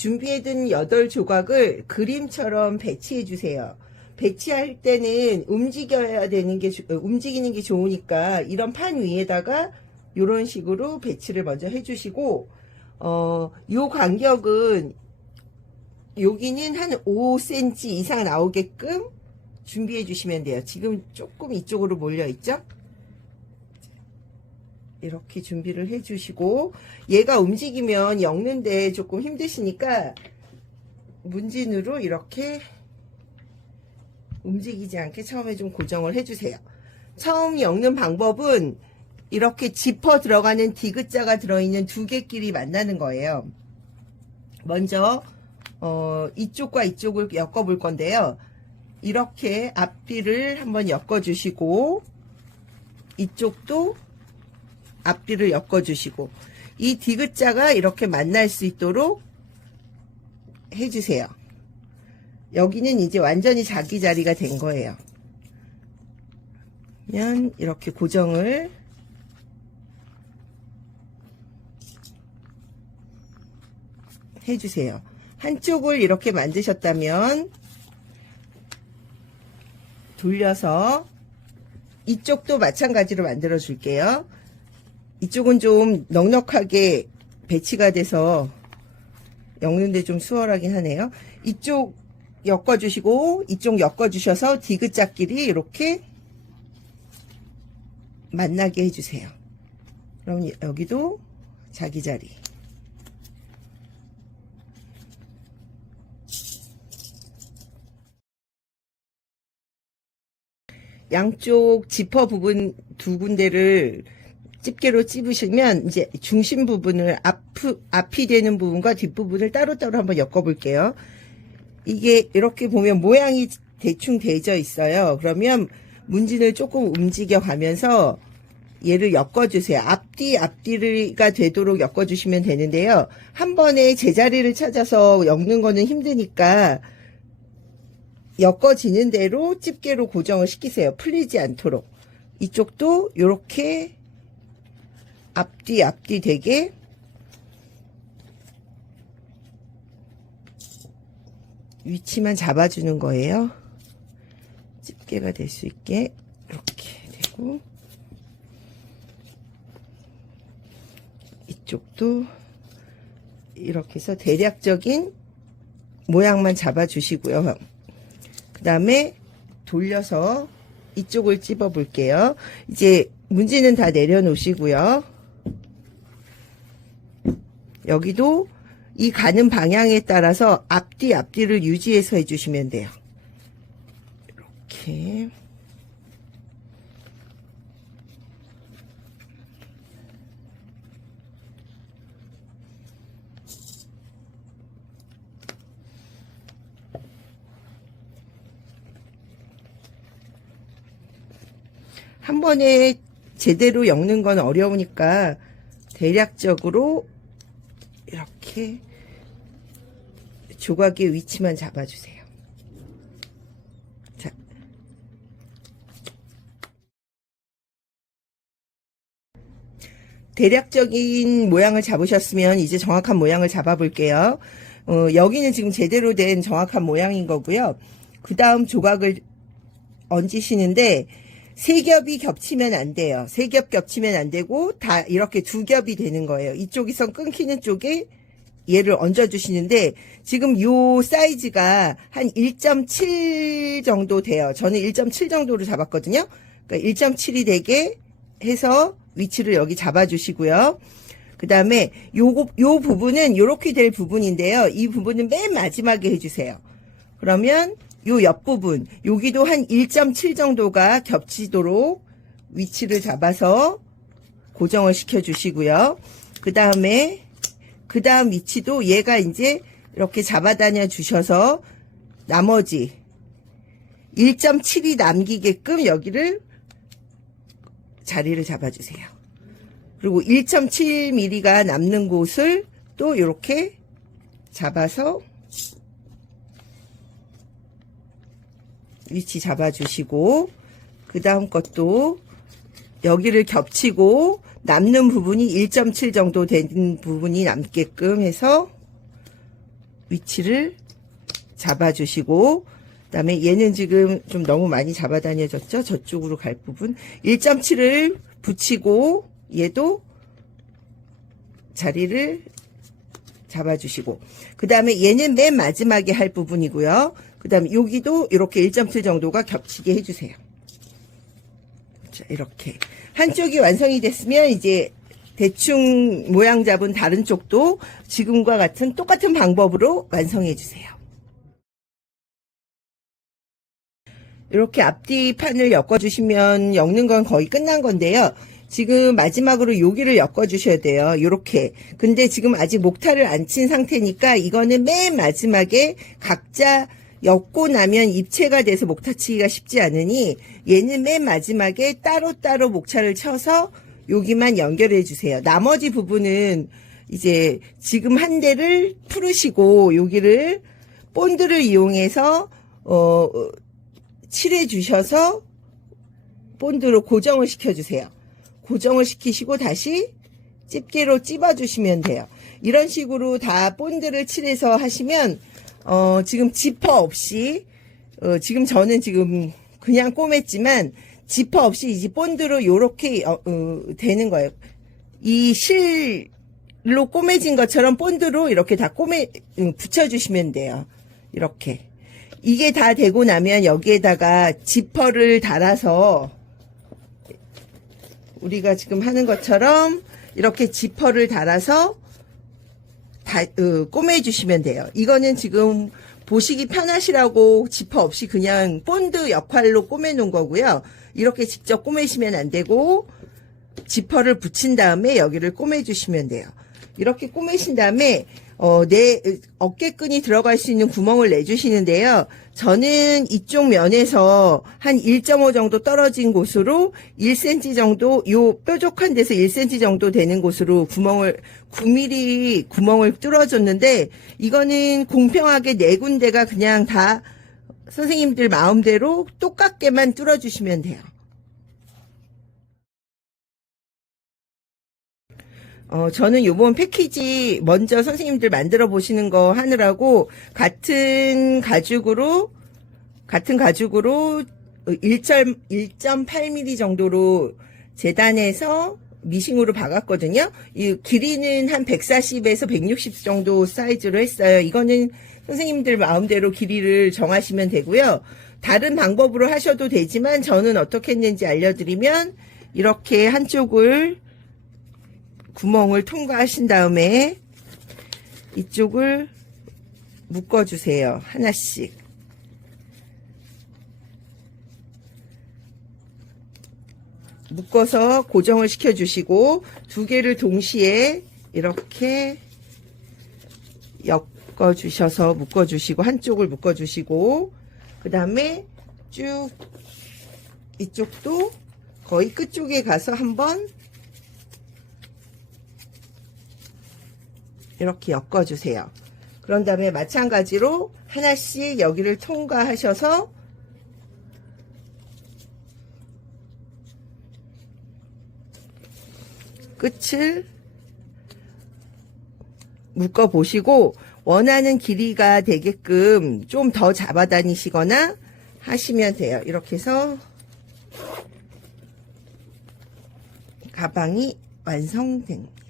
준비해둔 8조각을 그림처럼 배치해 주세요. 배치할 때는 움직이는 게 좋으니까 이런 판 위에다가 이런 식으로 배치를 먼저 해주시고, 요 간격은 여기는 한 5cm 이상 나오게끔 준비해 주시면 돼요. 지금 조금 이쪽으로 몰려 있죠? 이렇게 준비를 해 주시고, 얘가 움직이면 엮는데 조금 힘드시니까 문진으로 이렇게 움직이지 않게 처음에 좀 고정을 해 주세요. 처음 엮는 방법은 이렇게 지퍼 들어가는 디귿자가 들어있는 두 개끼리 만나는 거예요. 먼저 이쪽과 이쪽을 엮어 볼 건데요. 이렇게 앞뒤를 한번 엮어 주시고, 이쪽도 앞뒤를 엮어 주시고, 이 디귿자가 이렇게 만날 수 있도록 해주세요. 여기는 이제 완전히 자기 자리가 된 거예요. 그러면 이렇게 고정을 해주세요. 한쪽을 이렇게 만드셨다면 돌려서 이쪽도 마찬가지로 만들어 줄게요. 이쪽은 좀 넉넉하게 배치가 돼서 엮는데 좀 수월하긴 하네요. 이쪽 엮어주시고 이쪽 엮어주셔서 디귿자끼리 이렇게 만나게 해주세요. 그럼 여기도 자기 자리. 양쪽 지퍼 부분 두 군데를 집게로 찝으시면 이제 중심 부분을 앞이 되는 부분과 뒷부분을 따로따로 한번 엮어 볼게요. 이게 이렇게 보면 모양이 대충 되어 있어요. 그러면 문진을 조금 움직여 가면서 얘를 엮어 주세요. 앞뒤가 되도록 엮어 주시면 되는데요. 한 번에 제자리를 찾아서 엮는 거는 힘드니까 엮어지는 대로 집게로 고정을 시키세요. 풀리지 않도록. 이쪽도 이렇게 앞뒤 되게 위치만 잡아주는 거예요. 집게가 될 수 있게 이렇게 되고, 이쪽도 이렇게 해서 대략적인 모양만 잡아주시고요. 그 다음에 돌려서 이쪽을 찝어 볼게요. 이제 문지는 다 내려놓으시고요. 여기도 이 가는 방향에 따라서 앞뒤를 유지해서 해주시면 돼요. 이렇게. 한 번에 제대로 엮는 건 어려우니까 대략적으로 이렇게 조각의 위치만 잡아주세요. 자, 대략적인 모양을 잡으셨으면 이제 정확한 모양을 잡아 볼게요. 여기는 지금 제대로 된 정확한 모양인 거고요. 그 다음 조각을 얹으시는데 세 겹이 겹치면 안 돼요. 세 겹 겹치면 안 되고 다 이렇게 두 겹이 되는 거예요. 이쪽이 선 끊기는 쪽에 얘를 얹어 주시는데 지금 요 사이즈가 한 1.7 정도 돼요. 저는 1.7 정도로 잡았거든요. 그러니까 1.7이 되게 해서 위치를 여기 잡아 주시고요. 그 다음에 요 부분은 요렇게 될 부분인데요. 이 부분은 맨 마지막에 해주세요. 그러면 요 옆부분, 여기도 한 1.7 정도가 겹치도록 위치를 잡아서 고정을 시켜 주시고요. 그 다음 위치도 얘가 이제 이렇게 잡아다녀 주셔서 나머지 1.7이 남기게끔 여기를 자리를 잡아주세요. 그리고 1.7mm가 남는 곳을 또 이렇게 잡아서 위치 잡아주시고, 그 다음 것도 여기를 겹치고 남는 부분이 1.7 정도 된 부분이 남게끔 해서 위치를 잡아주시고, 그 다음에 얘는 지금 좀 너무 많이 잡아다녀졌죠? 저쪽으로 갈 부분. 1.7을 붙이고, 얘도 자리를 잡아주시고, 그 다음에 얘는 맨 마지막에 할 부분이고요. 그 다음에 여기도 이렇게 1.7 정도가 겹치게 해주세요. 자, 이렇게. 한쪽이 완성이 됐으면 이제 대충 모양 잡은 다른 쪽도 지금과 같은 똑같은 방법으로 완성해 주세요. 이렇게 앞뒤 판을 엮어주시면 엮는 건 거의 끝난 건데요. 지금 마지막으로 여기를 엮어주셔야 돼요. 이렇게. 근데 지금 아직 목타를 안 친 상태니까 이거는 맨 마지막에 각자 엮고 나면 입체가 돼서 목타치기가 쉽지 않으니 얘는 맨 마지막에 따로따로 목차를 쳐서 여기만 연결해 주세요. 나머지 부분은 이제 지금 한 대를 풀으시고 여기를 본드를 이용해서 칠해 주셔서 본드로 고정을 시켜 주세요. 고정을 시키시고 다시 집게로 찝어 주시면 돼요. 이런 식으로 다 본드를 칠해서 하시면 지금 지퍼 없이 지금 저는 지금 그냥 꼬맸지만 지퍼 없이 이제 본드로 요렇게 되는 거예요. 이 실로 꼬매진 것처럼 본드로 이렇게 다 붙여주시면 돼요. 이렇게. 이게 다 되고 나면 여기에다가 지퍼를 달아서 우리가 지금 하는 것처럼 이렇게 지퍼를 달아서 꼬매주시면 돼요. 이거는 지금 보시기 편하시라고 지퍼 없이 그냥 본드 역할로 꼬매놓은 거고요. 이렇게 직접 꼬매시면 안 되고 지퍼를 붙인 다음에 여기를 꼬매주시면 돼요. 이렇게 꼬매신 다음에 내 어깨끈이 들어갈 수 있는 구멍을 내주시는데요. 저는 이쪽 면에서 한 1.5 정도 떨어진 곳으로 1cm 정도, 요 뾰족한 데서 1cm 정도 되는 곳으로 9mm 구멍을 뚫어줬는데, 이거는 공평하게 네 군데가 그냥 다 선생님들 마음대로 똑같게만 뚫어주시면 돼요. 저는 요번 패키지 먼저 선생님들 만들어 보시는 거 하느라고 같은 가죽으로 1.8mm 정도로 재단해서 미싱으로 박았거든요. 이 길이는 한 140에서 160 정도 사이즈로 했어요. 이거는 선생님들 마음대로 길이를 정하시면 되고요. 다른 방법으로 하셔도 되지만 저는 어떻게 했는지 알려드리면 이렇게 한쪽을 구멍을 통과하신 다음에 이쪽을 묶어주세요. 하나씩. 묶어서 고정을 시켜주시고 두 개를 동시에 이렇게 엮어주셔서 묶어주시고 한쪽을 묶어주시고 그 다음에 쭉 이쪽도 거의 끝쪽에 가서 한번 이렇게 엮어주세요. 그런 다음에 마찬가지로 하나씩 여기를 통과하셔서 끝을 묶어 보시고 원하는 길이가 되게끔 좀 더 잡아 다니시거나 하시면 돼요. 이렇게 해서 가방이 완성됩니다.